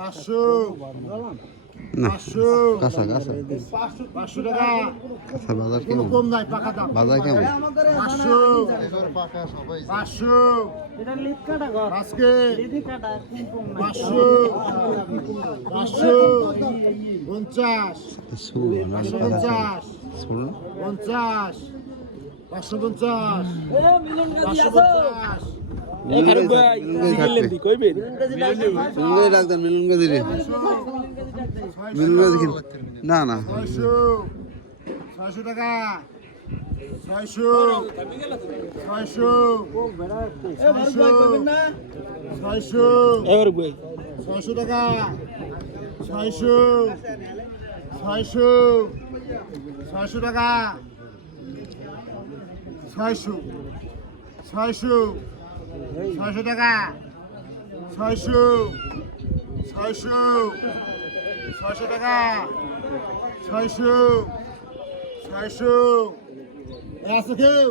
পাঁচশো। না কাঁচা কাঁচা। পাঁচশো টাকা। কাঁচা বাজার কোনো কেমন? বাজার কেমন? পাঁচশো। পাঁচশো। আজকে পাঁচশো। পাঁচশো। পঞ্চাশ। পাঁচশো পঞ্চাশ। পাঁচশো পঞ্চাশ। না না ছয়শো ছয়শো টাকা ছয়শো ছয়শো ছয়শো ছয়শো ছয়শো টাকা ছয়শো ছয়শো ছয়শো টাকা ছয়শো ছয়শো ছয়শো টাকা। ছয়শো। ছয়শো। ছয়শো টাকা। ছয়শো। ছয়শো। আছে কেউ?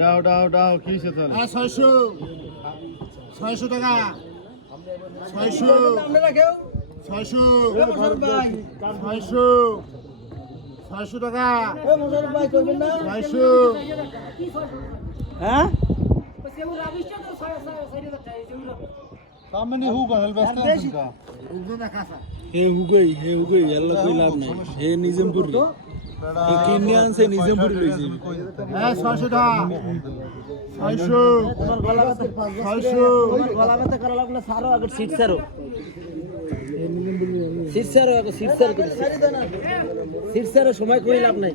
ডাও ডাও ডাও কি হ্যাঁ ছয়শো। ছয়শো টাকা। ছয়শো। ছয়শো। ছয়শো। ছয়শো টাকা। ছয়শো। হ্যাঁ? सामने हुगा हेलवेस्टर का हुगा ना खासा हे हुगई हे हुगई याला कोई लाभ नहीं हे निजामपुर रे हे किनियान से निजामपुर लइছি হ্যাঁ 600 টাকা 600 তোমার গলা কাতে 600 গলা কাতে করা লাগলে সারো আগে সিট সারো সিট সারো আগে সিট সারো সিট সারো সময় কই লাভ নাই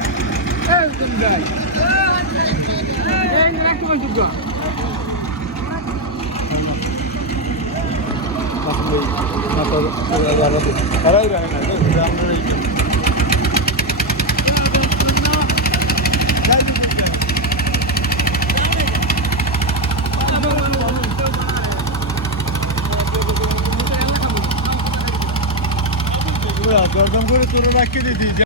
öldüm ben. Ben yakmadım Karar verin. Karar verin. Gördüm böyle soru hakkı dedi.